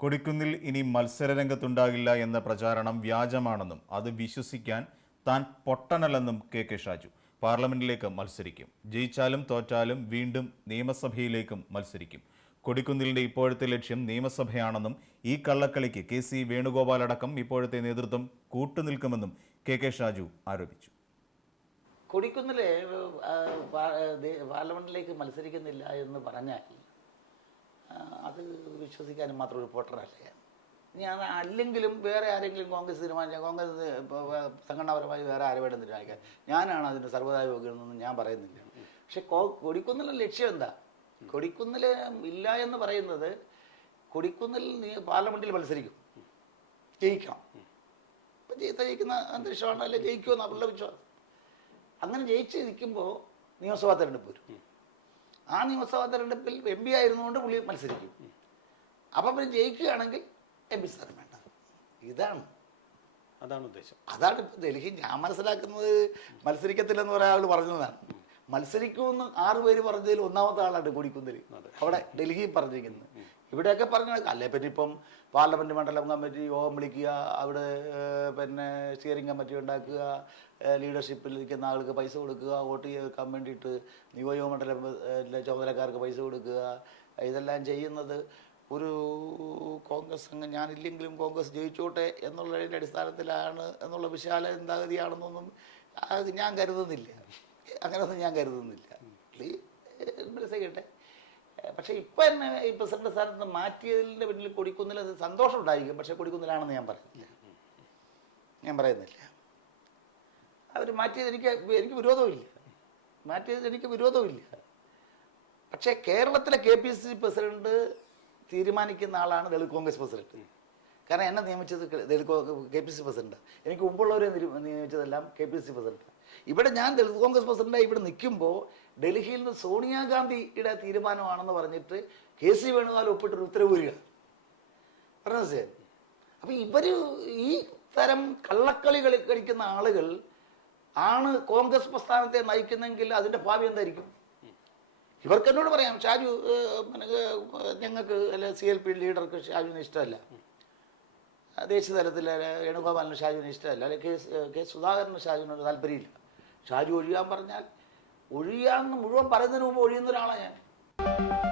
കൊടിക്കുന്നിൽ ഇനി മത്സരരംഗത്തുണ്ടാകില്ല എന്ന പ്രചാരണം വ്യാജമാണെന്നും അത് വിശ്വസിക്കാൻ താൻ പൊട്ടനല്ലെന്നും കെ കെ ഷാജു പാർലമെന്റിലേക്ക് മത്സരിക്കും ജയിച്ചാലും തോറ്റാലും വീണ്ടും നിയമസഭയിലേക്കും മത്സരിക്കും കൊടിക്കുന്നിലിന്റെ ഇപ്പോഴത്തെ ലക്ഷ്യം നിയമസഭയാണെന്നും ഈ കള്ളക്കളിക്ക് കെ സി വേണുഗോപാൽ അടക്കം ഇപ്പോഴത്തെ നേതൃത്വം കൂട്ടുനിൽക്കുമെന്നും കെ കെ ഷാജു ആരോപിച്ചു കൊടിക്കുന്നിൽ പാർലമെന്റിലേക്ക് മത്സരിക്കുന്നില്ല എന്ന് പറഞ്ഞാൽ അത് വിശ്വസിക്കാനും മാത്രം ഒരു പൊട്ടനല്ലേ ഞാൻ അല്ലെങ്കിലും വേറെ ആരെങ്കിലും കോൺഗ്രസ് തീരുമാനിച്ചാൽ കോൺഗ്രസ് സംഘടനാപരമായി വേറെ ആരുമായിട്ടും തീരുമാനിക്കാൻ ഞാനാണ് അതിൻ്റെ സർവ്വതായ യോഗ്യനെന്നൊന്നും ഞാൻ പറയുന്നില്ല പക്ഷെ കോ കൊടിക്കുന്നിലെ ലക്ഷ്യം എന്താ കൊടിക്കുന്നിൽ ഇല്ല എന്ന് പറയുന്നത് കൊടിക്കുന്നിൽ നീ പാർലമെൻറ്റിൽ മത്സരിക്കും ജയിക്കണം ഇപ്പം ജയിത്ത ജയിക്കുന്ന അന്തരീക്ഷമാണ് അല്ലെങ്കിൽ ജയിക്കുമെന്ന് അവരുടെ വിശ്വാസം അങ്ങനെ ജയിച്ചിരിക്കുമ്പോൾ നിയമസഭാ തെരഞ്ഞെടുപ്പ് വരും ആ നിയമസഭാ തെരഞ്ഞെടുപ്പിൽ എം പി ആയിരുന്നുകൊണ്ട് പുള്ളി മത്സരിക്കും അപ്പം പിന്നെ ജയിക്കുകയാണെങ്കിൽ എം പി സ്ഥാനം വേണ്ട ഇതാണ് അതാണ് ഉദ്ദേശം അതാണ് ഇപ്പം ഡൽഹി ഞാൻ മനസ്സിലാക്കുന്നത് മത്സരിക്കത്തില്ലെന്ന് പറയാൻ ആൾ പറഞ്ഞതാണ് മത്സരിക്കുമെന്ന് ആറുപേര് പറഞ്ഞതിൽ ഒന്നാമത്തെ ആളാണ് കൊടിക്കുന്നിൽ അവിടെ ഡൽഹിയിൽ പറഞ്ഞിരിക്കുന്നത് ഇവിടെയൊക്കെ പറഞ്ഞു അല്ലേ പിന്നെ ഇപ്പം പാർലമെൻറ്റ് മണ്ഡലം കമ്മിറ്റി യോഗം വിളിക്കുക അവിടെ പിന്നെ സ്റ്റിയറിംഗ് കമ്മിറ്റി ഉണ്ടാക്കുക ലീഡർഷിപ്പിൽ നിൽക്കുന്ന ആൾക്ക് പൈസ കൊടുക്കുക വോട്ട് ചെയ്യാൻ വേണ്ടിയിട്ട് നിയോജക മണ്ഡലം ചുമതലക്കാർക്ക് പൈസ കൊടുക്കുക ഇതെല്ലാം ചെയ്യുന്നത് ഒരു കോൺഗ്രസ് അംഗം ഞാനില്ലെങ്കിലും കോൺഗ്രസ് ജയിച്ചോട്ടെ എന്നുള്ളതിൻ്റെ അടിസ്ഥാനത്തിലാണ് എന്നുള്ള വിശാല ചിന്താഗതിയാണെന്നൊന്നും അത് ഞാൻ കരുതുന്നില്ല അങ്ങനെയൊന്നും ഞാൻ കരുതുന്നില്ല പ്ലീസ് മനസ്സിലാക്കട്ടെ പക്ഷേ ഇപ്പം എന്നെ ഈ പ്രസിഡന്റ് സ്ഥാനത്ത് നിന്ന് മാറ്റിയതിൻ്റെ പിന്നിൽ കൊടിക്കുന്നിൽ അത് സന്തോഷമുണ്ടായിരിക്കും പക്ഷേ കൊടിക്കുന്നിലാണെന്ന് ഞാൻ പറയുന്നില്ല ഞാൻ പറയുന്നില്ല അവർ മാറ്റിയത് എനിക്ക് എനിക്ക് വിരോധമില്ല മാറ്റിയത് എനിക്ക് വിരോധമില്ല പക്ഷേ കേരളത്തിലെ K P C C president തീരുമാനിക്കുന്ന ആളാണ് ദളിത് കോൺഗ്രസ് പ്രസിഡന്റ് കാരണം എന്നെ നിയമിച്ചത് Dalit K P C C president എനിക്ക് മുമ്പുള്ളവരെ നിയമിച്ചതെല്ലാം കെ പി സി സി പ്രസിഡന്റാണ് ഇവിടെ ഞാൻ ദളിത് കോൺഗ്രസ് പ്രസിഡന്റായി ഇവിടെ നിൽക്കുമ്പോൾ ഡൽഹിയിൽ നിന്ന് സോണിയാഗാന്ധിയുടെ തീരുമാനമാണെന്ന് പറഞ്ഞിട്ട് കെ സി വേണുഗോപാൽ ഒപ്പിട്ടൊരു ഉത്തരവ് വരിക പറഞ്ഞത് അപ്പം ഇവർ ഈ തരം കള്ളക്കളി കളി ആളുകൾ ആണ് കോൺഗ്രസ് പ്രസ്ഥാനത്തെ നയിക്കുന്നെങ്കിൽ അതിൻ്റെ ഭാവി എന്തായിരിക്കും ഇവർക്ക് എന്നോട് പറയാം ഷാജു ഞങ്ങൾക്ക് അല്ലെ സി എൽ പി ലീഡർക്ക് ഷാജുവിന് ഇഷ്ടമല്ല ദേശീയ തലത്തിൽ വേണുഗോപാലിന് ഷാജുവിന് ഇഷ്ടമല്ല അല്ലെ കെ കെ സുധാകരന് ഷാജുവിനോട് താല്പര്യമില്ല ഷാജു ഒഴിയാൻ പറഞ്ഞാൽ ഒഴിയാന്ന് മുഴുവൻ പറയുന്നതിന് മുമ്പ് ഒഴിയുന്ന ഒരാളാണ് ഞാൻ